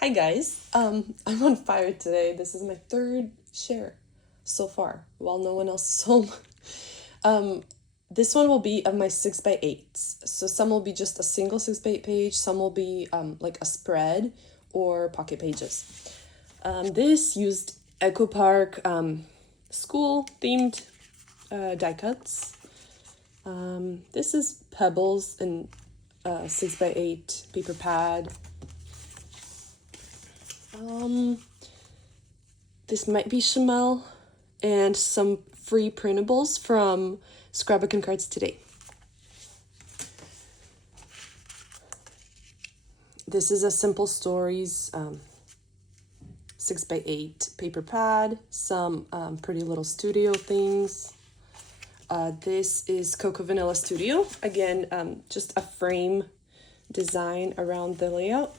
Hi guys, I'm on fire today. This is my third share so far, while no one else is home. This one will be of my 6x8s. So some will be just a single 6x8 page, some will be like a spread or pocket pages. This used Echo Park school themed die cuts. This is Pebbles and 6x8 paper pad. This might be Chamel and some free printables from Scrapbook and Cards Today. This is a Simple Stories 6x8 paper pad, some Pretty Little Studio things. This is Cocoa Vanilla Studio. Again, just a frame design around the layout.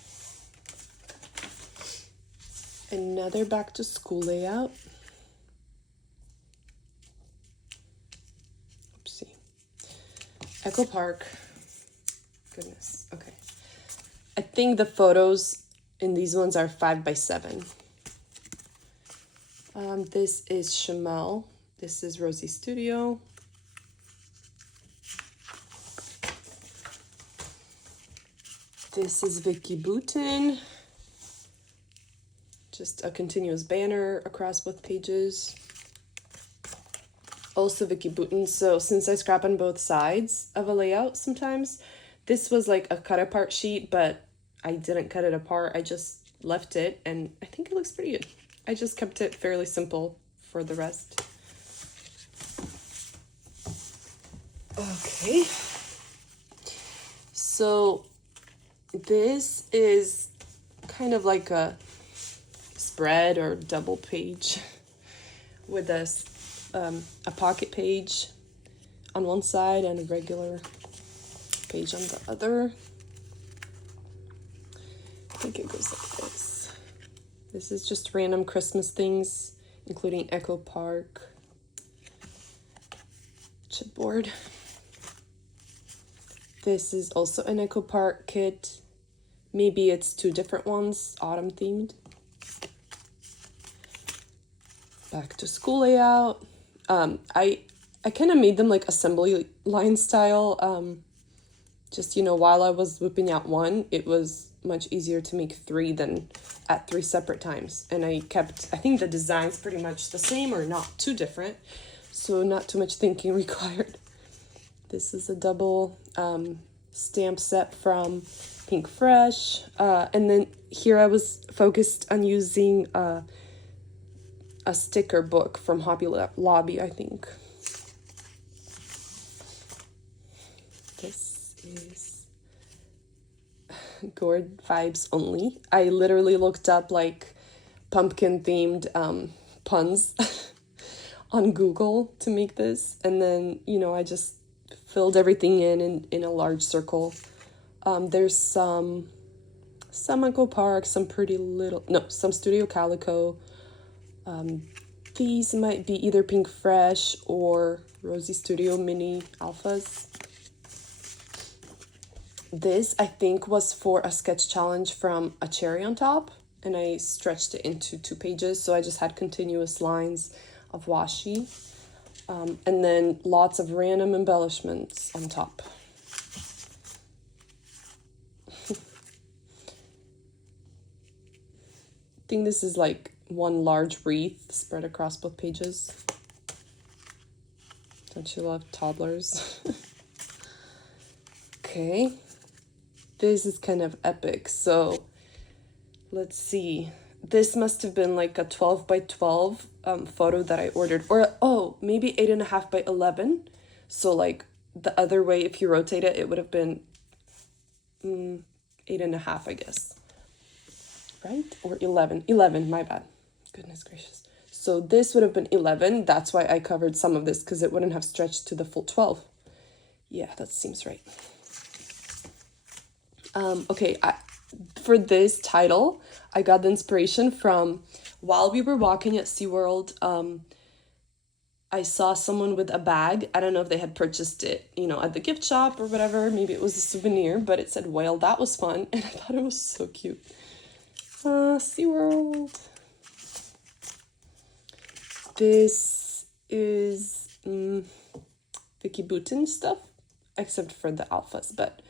Another back to school layout. Oopsie. Echo Park. Goodness. Okay. I think the photos in these ones are 5x7. This is Chamel. This is Rosie Studio. This is Vicky Boutin. Just a continuous banner across both pages. Also Vicky Boutin. So since I scrap on both sides of a layout sometimes, this was like a cut apart sheet, but I didn't cut it apart. I just left it and I think it looks pretty good. I just kept it fairly simple for the rest. Okay. So this is kind of like a spread or double page with a pocket page on one side and a regular page on the other. I think it goes like this. This is just random Christmas things, including Echo Park, chipboard. This is also an Echo Park kit. Maybe it's two different ones, autumn themed. Back to school layout. I kind of made them like assembly line style. Just, while I was whipping out one, it was much easier to make three than at three separate times. And I think the design's pretty much the same or not too different. So not too much thinking required. This is a double stamp set from Pink Fresh. And then here I was focused on using a sticker book from Hobby Lobby, I think. This is gourd vibes only. I literally looked up like pumpkin themed puns on Google to make this, and then I just filled everything in a large circle. There's some Echo Park, some Studio Calico. These might be either Pink Fresh or Rosie Studio Mini Alphas. This, I think, was for a sketch challenge from A Cherry on Top, and I stretched it into 2 pages, so I just had continuous lines of washi, and then lots of random embellishments on top. I think this is like one large wreath spread across both pages. Don't you love toddlers? Okay. This is kind of epic. So let's see. This must have been like a 12x12 photo that I ordered. Or, maybe 8.5x11. So like the other way, if you rotate it, it would have been 8.5, I guess. Right? Or 11. 11, my bad. Goodness gracious. So this would have been 11. That's why I covered some of this, because it wouldn't have stretched to the full 12. Yeah, that seems right. Okay, for this title, I got the inspiration from while we were walking at SeaWorld. I saw someone with a bag. I don't know if they had purchased it, at the gift shop or whatever. Maybe it was a souvenir, but it said whale. That was fun, and I thought it was so cute. SeaWorld. This is Vicky Boutin stuff, except for the alphas, but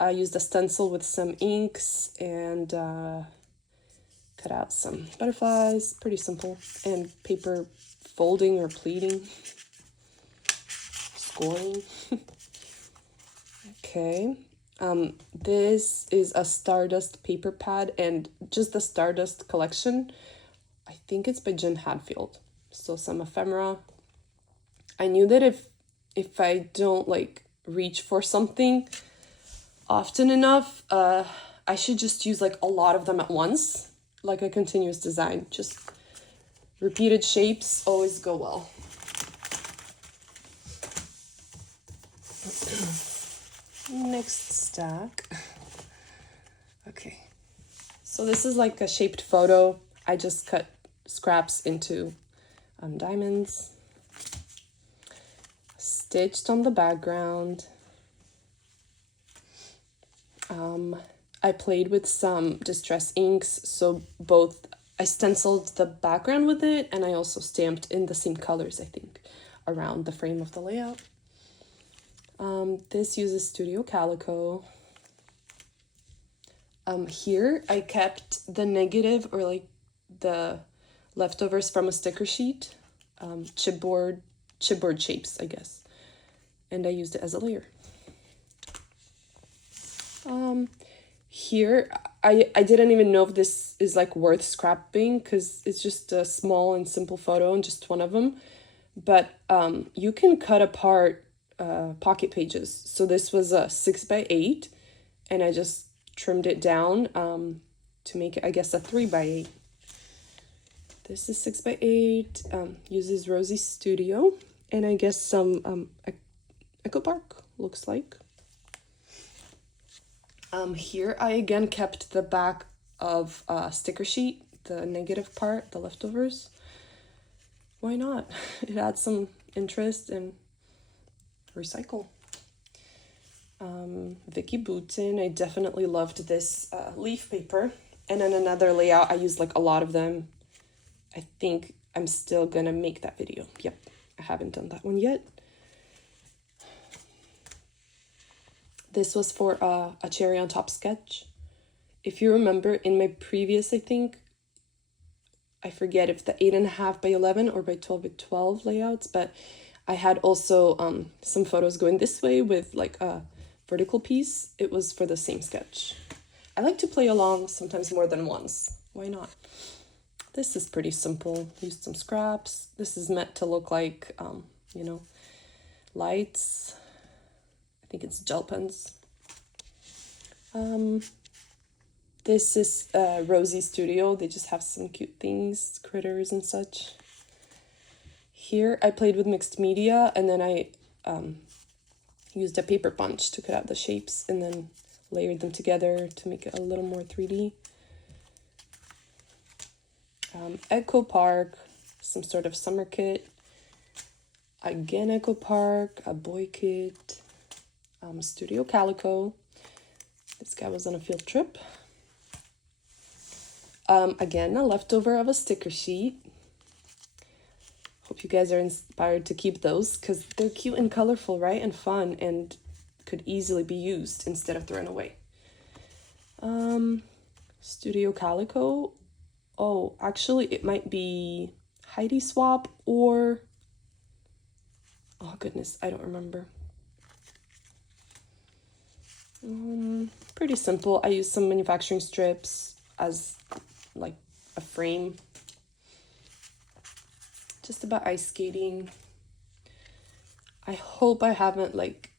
I used a stencil with some inks and cut out some butterflies, pretty simple, and paper folding or pleating, scoring. Okay, this is a Stardust paper pad and just the Stardust collection. I think it's by Jim Hadfield. So some ephemera. I knew that if I don't like reach for something often enough, I should just use like a lot of them at once, like a continuous design. Just repeated shapes always go well. Next stack. Okay, so this is like a shaped photo. I just cut scraps into diamonds, stitched on the background. I played with some distress inks, so both I stenciled the background with it and I also stamped in the same colors, I think, around the frame of the layout. This uses Studio Calico. Here I kept the negative or like the leftovers from a sticker sheet, chipboard shapes, I guess, and I used it as a layer. Here I didn't even know if this is like worth scrapping because it's just a small and simple photo and just one of them, but you can cut apart pocket pages. So this was a 6x8 and I just trimmed it down to make it, I guess, a 3x8. This is 6x8, uses Rosie Studio, and I guess some Echo Park, looks like. Here I again kept the back of sticker sheet, the negative part, the leftovers. Why not? It adds some interest and recycle. Vicky Boutin, I definitely loved this leaf paper. And then another layout, I used like a lot of them. I think I'm still gonna make that video. Yep, I haven't done that one yet. This was for a cherry on top sketch. If you remember in my previous, I think, I forget if the 8.5 by 11 or by 12 by 12 layouts, but I had also some photos going this way with like a vertical piece. It was for the same sketch. I like to play along sometimes more than once. Why not? This is pretty simple. Used some scraps. This is meant to look like, you know, lights. I think it's gel pens. This is Rosie Studio. They just have some cute things, critters and such. Here I played with mixed media and then I used a paper punch to cut out the shapes and then layered them together to make it a little more 3D. Echo Park, some sort of summer kit. Again, Echo Park, a boy kit. Studio Calico. This guy was on a field trip. Again, a leftover of a sticker sheet. Hope you guys are inspired to keep those because they're cute and colorful, right? And fun and could easily be used instead of thrown away. Studio Calico. Oh, actually, it might be Heidi Swap or... oh, goodness, I don't remember. Pretty simple. I used some manufacturing strips as like a frame. Just about ice skating. I hope I haven't like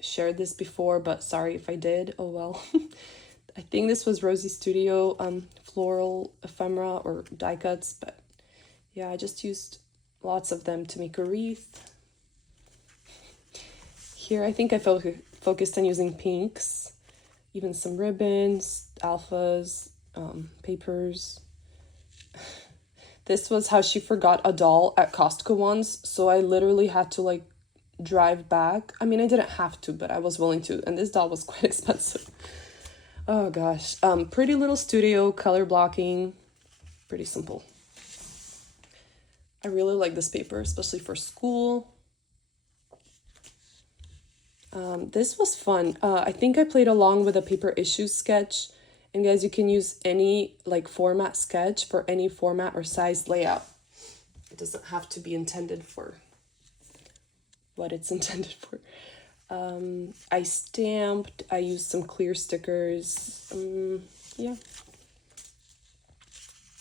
shared this before, but sorry if I did. Oh well. I think this was Rosie Studio floral ephemera or die cuts, but yeah, I just used lots of them to make a wreath. Here I think I focused on using pinks, even some ribbons, alphas, papers. This was how she forgot a doll at Costco once, so I literally had to like drive back. I mean, I didn't have to, but I was willing to, and this doll was quite expensive. Oh gosh, Pretty Little Studio, color blocking, pretty simple. I really like this paper, especially for school. This was fun. I think I played along with a paper issue sketch. And guys, you can use any like format sketch for any format or size layout. It doesn't have to be intended for what it's intended for. I stamped, I used some clear stickers. Yeah.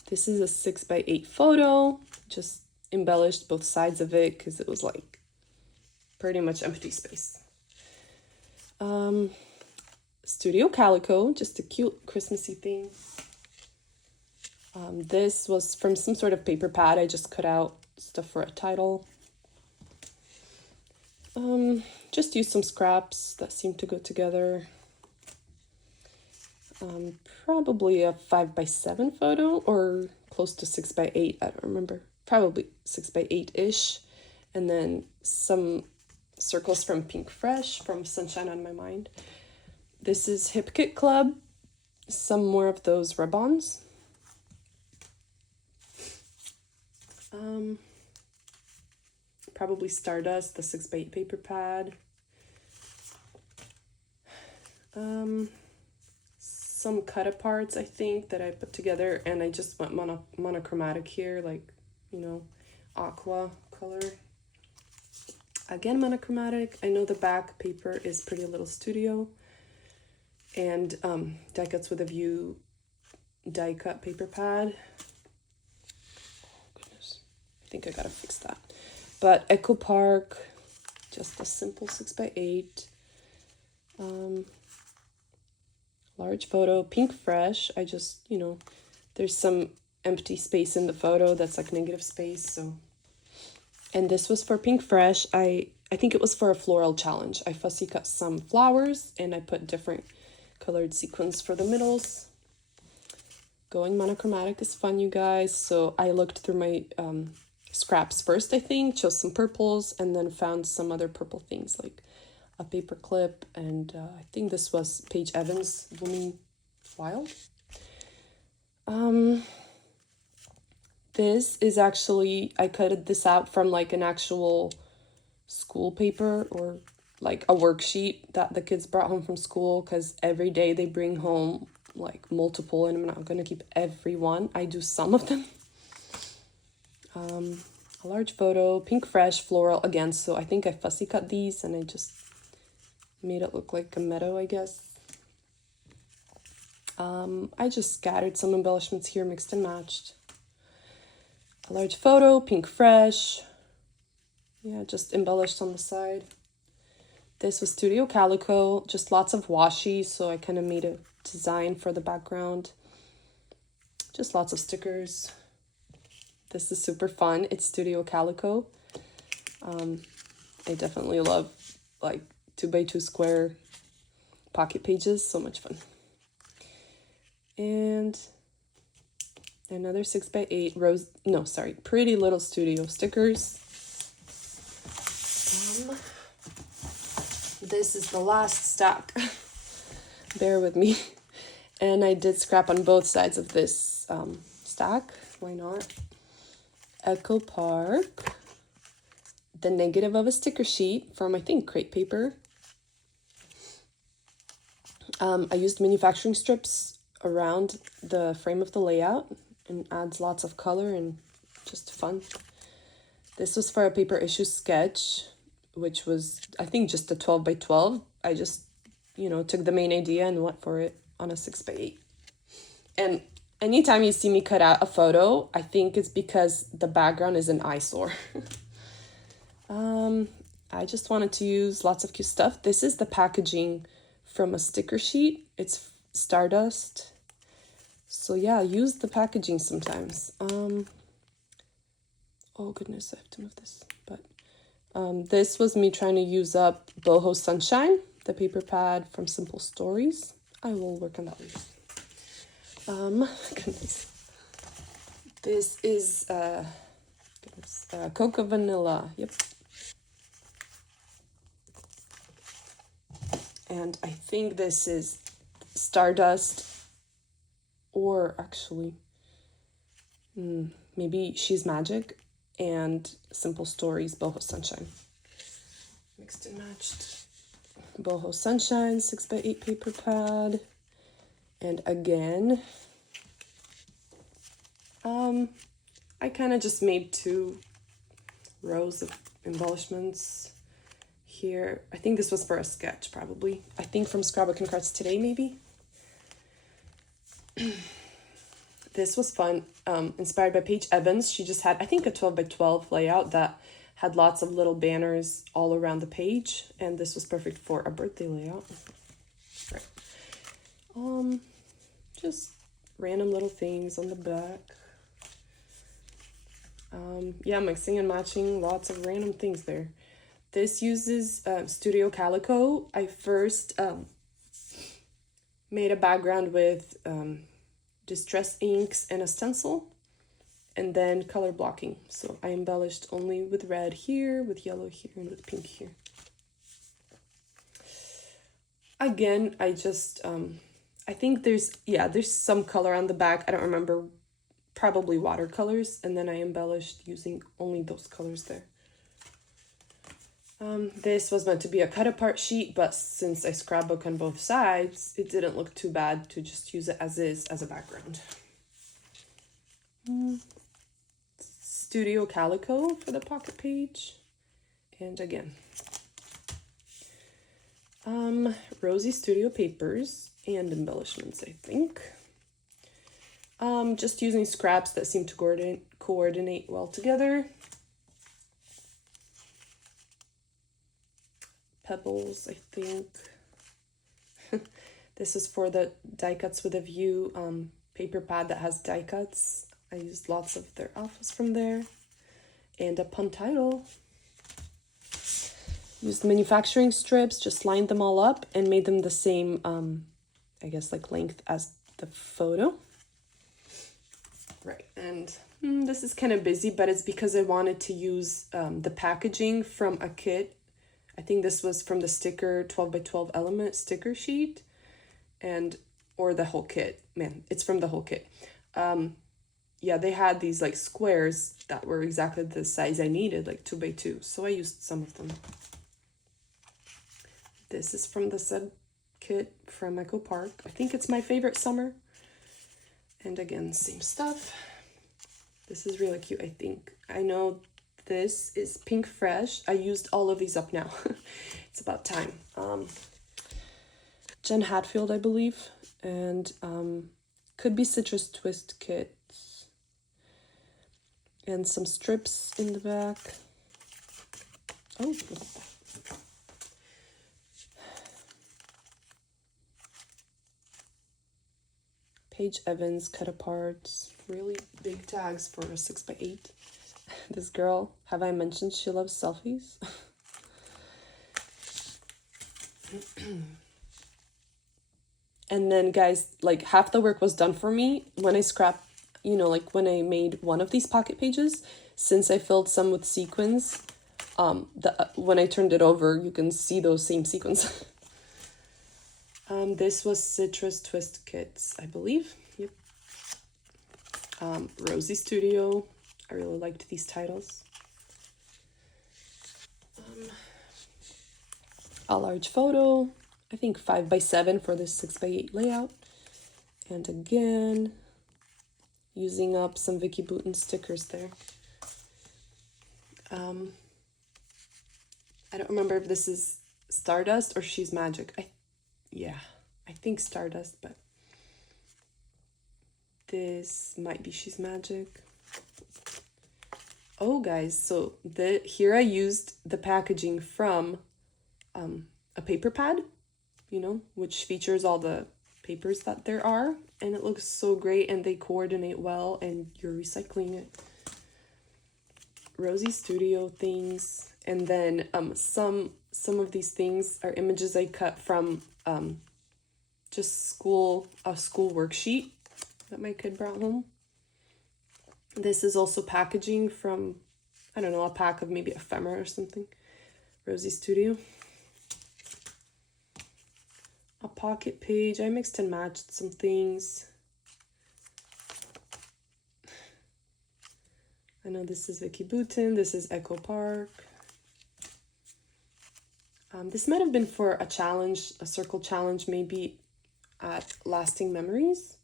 This is a 6x8 photo, just embellished both sides of it because it was like pretty much empty space. Studio Calico, just a cute Christmassy thing. This was from some sort of paper pad. I just cut out stuff for a title. Just used some scraps that seemed to go together. Probably a 5x7 photo or close to 6x8. I don't remember. Probably 6x8-ish. And then some circles from Pink Fresh from Sunshine on My Mind. This is Hip Kit Club. Some more of those rub-ons. Probably Stardust, the 6x8 paper pad. Some cut-aparts, I think, that I put together, and I just went monochromatic here, like, you know, aqua color. Again, monochromatic. I know the back paper is Pretty Little Studio. And die cuts with a view die cut paper pad. Oh goodness, I think I gotta fix that. But Echo Park, just a simple 6x8. Large photo, Pink Fresh. I just, you know, there's some empty space in the photo that's like negative space. So, and this was for Pink Fresh. I think it was for a floral challenge. I fussy cut some flowers and I put different colored sequins for the middles. Going monochromatic is fun, you guys. So I looked through my scraps first, I think, chose some purples, and then found some other purple things like a paper clip, and I think this was Paige Evans Blooming Wild. This is actually, I cut this out from like an actual school paper or like a worksheet that the kids brought home from school, because every day they bring home like multiple, and I'm not going to keep every one. I do some of them. A large photo, Pink Fresh, floral again. So I think I fussy cut these and I just made it look like a meadow, I guess. I just scattered some embellishments here, mixed and matched. A large photo, Pink Fresh. Yeah, just embellished on the side. This was Studio Calico, just lots of washi, so I kind of made a design for the background. Just lots of stickers. This is super fun. It's Studio Calico. I definitely love like 2x2 square pocket pages. So much fun. And another 6x8 Pretty Little Studio stickers. This is the last stack. Bear with me. And I did scrap on both sides of this stack. Why not? Echo Park. The negative of a sticker sheet from, I think, crepe paper. I used manufacturing strips around the frame of the layout and adds lots of color and just fun. This was for a paper issue sketch, which was, I think, just a 12x12. I just, you know, took the main idea and went for it on a 6x8. And anytime you see me cut out a photo, I think it's because the background is an eyesore. I just wanted to use lots of cute stuff. This is the packaging from a sticker sheet. It's Stardust. So yeah, use the packaging sometimes. Oh goodness, I have to move this. But this was me trying to use up Boho Sunshine, the paper pad from Simple Stories. I will work on that later. Goodness. This is Cocoa Vanilla. Yep. And I think this is Stardust, or actually, maybe She's Magic, and Simple Stories, Boho Sunshine. Mixed and matched. Boho Sunshine, 6x8 paper pad. And again, I kind of just made 2 rows of embellishments here. I think this was for a sketch, probably. I think from Scrapbook and Cards Today, maybe. This was fun. Inspired by Paige Evans. She just had, I think, a 12x12 layout that had lots of little banners all around the page, and this was perfect for a birthday layout. Right. Just random little things on the back. Yeah, mixing and matching, lots of random things there. This uses Studio Calico. I first made a background with distress inks and a stencil, and then color blocking. So I embellished only with red here, with yellow here, and with pink here. Again, I just, I think there's some color on the back. I don't remember, probably watercolors, and then I embellished using only those colors there. This was meant to be a cut apart sheet, but since I scrapbook on both sides, it didn't look too bad to just use it as is as a background. Studio Calico for the pocket page. And again, Rosy Studio papers and embellishments, I think. Just using scraps that seem to coordinate well together. Pebbles, I think. This is for the die cuts with a view paper pad that has die cuts. I used lots of their alphas from there. And a pun title. Used manufacturing strips, just lined them all up and made them the same, I guess, like length as the photo. Right, and this is kind of busy, but it's because I wanted to use the packaging from a kit. I think this was from the sticker 12x12 element sticker sheet, or the whole kit. Man, it's from the whole kit. Yeah, they had these like squares that were exactly the size I needed, like 2x2. So I used some of them. This is from the said kit from Echo Park. I think it's my favorite summer. And again, same stuff. This is really cute, I think. I know this is Pink Fresh. I used all of these up now. It's about time. Jen Hatfield, I believe. And could be Citrus Twist kits. And some strips in the back. Oh, look at that. Paige Evans cut aparts, really big tags for a 6x8. This girl, have I mentioned she loves selfies? And then guys, like half the work was done for me when I like when I made one of these pocket pages, since I filled some with sequins, when I turned it over, you can see those same sequins. This was Citrus Twist Kits, I believe. Yep. Rosy Studio. I really liked these titles. A large photo. I think 5x7 for this 6x8 layout. And again, using up some Vicky Bouton stickers there. I don't remember if this is Stardust or She's Magic. I think Stardust, but this might be She's Magic. Oh, guys, so here I used the packaging from a paper pad, which features all the papers that there are, and it looks so great, and they coordinate well, and you're recycling it. Rosy Studio things, and then some of these things are images I cut from just a school worksheet that my kid brought home. This is also packaging from, I don't know, a pack of maybe ephemera or something. Rosy Studio. a pocket page. I mixed and matched some things. I know this is Vicky Boutin, this is Echo Park. This might have been for a challenge, a circle challenge, maybe at Lasting Memories,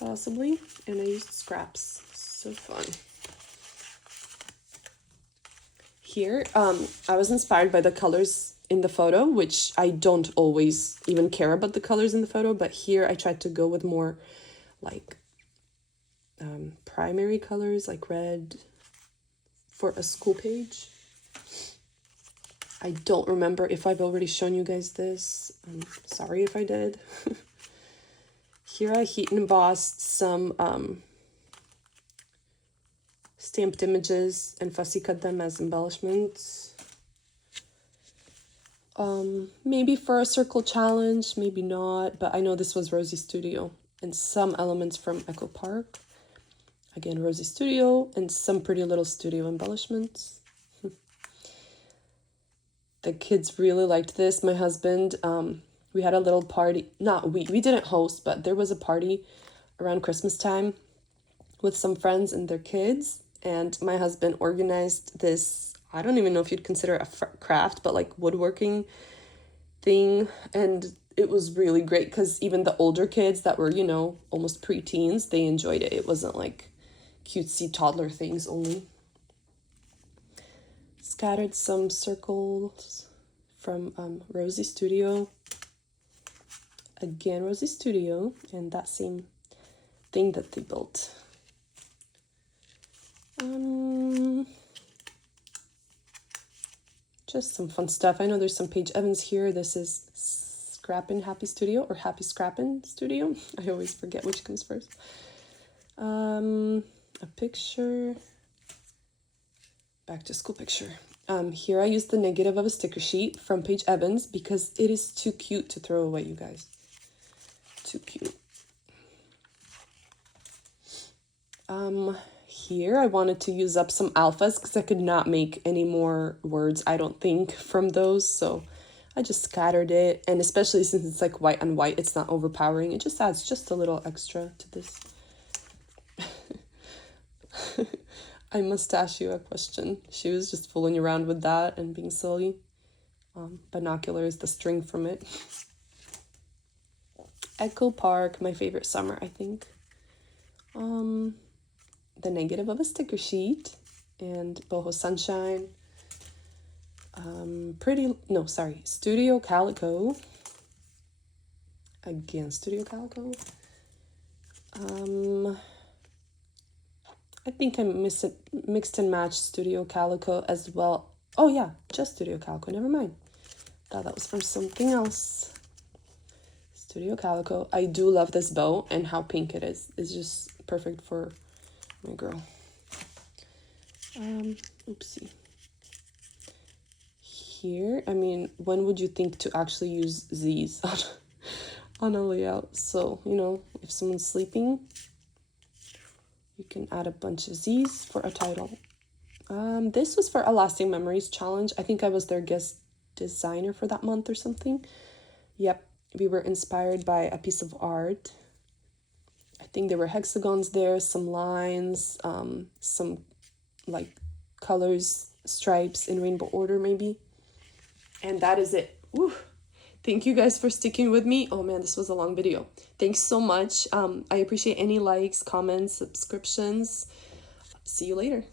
possibly. And I used scraps, so fun. Here, I was inspired by the colors in the photo, which I don't always even care about the colors in the photo, but here I tried to go with more like primary colors, like red, for a school page. I don't remember if I've already shown you guys this. I'm sorry if I did. Here I heat and embossed some stamped images and fussy cut them as embellishments. Maybe for a circle challenge, maybe not, but I know this was Rosie Studio, and some elements from Echo Park. Again, Rosie Studio, and some pretty little studio embellishments. The kids really liked this. My husband, we had a little party. We didn't host, but there was a party around Christmas time with some friends and their kids. And my husband organized this, I don't even know if you'd consider it a craft, but like woodworking thing. And it was really great because even the older kids that were, you know, almost preteens, they enjoyed it. It wasn't like cutesy toddler things only. Scattered some circles from Rosie Studio. Again, Rosie Studio, and that same thing that they built. Just some fun stuff. I know there's some Paige Evans here. This is Scrappin' Happy Studio, or Happy Scrappin' Studio. I always forget which comes first. A picture. Back to school picture. Here I used the negative of a sticker sheet from Paige Evans because it is too cute to throw away, you guys. Too cute. Here I wanted to use up some alphas because I could not make any more words, I don't think, from those. So I just scattered it. And especially since it's like white on white, it's not overpowering. It just adds just a little extra to this. I must ask you a question. She was just fooling around with that and being silly. Binoculars, the string from it. Echo Park, my favorite summer, I think. The negative of a sticker sheet. And Boho Sunshine. Studio Calico. Again, Studio Calico. I think I mixed and matched Studio Calico as well. Oh yeah, just Studio Calico, never mind. Thought that was from something else. Studio Calico. I do love this bow and how pink it is. It's just perfect for my girl. Oopsie. Here, I mean, when would you think to actually use these on a layout? So, you know, if someone's sleeping, you can add a bunch of Z's for a title. This was for a Lasting Memories challenge. I think I was their guest designer for that month or something. Yep, we were inspired by a piece of art. I think there were hexagons there, some lines, some like colors, stripes in rainbow order maybe. And that is it. Woo. Thank you guys for sticking with me. Oh man, this was a long video. Thanks so much. I appreciate any likes, comments, subscriptions. See you later.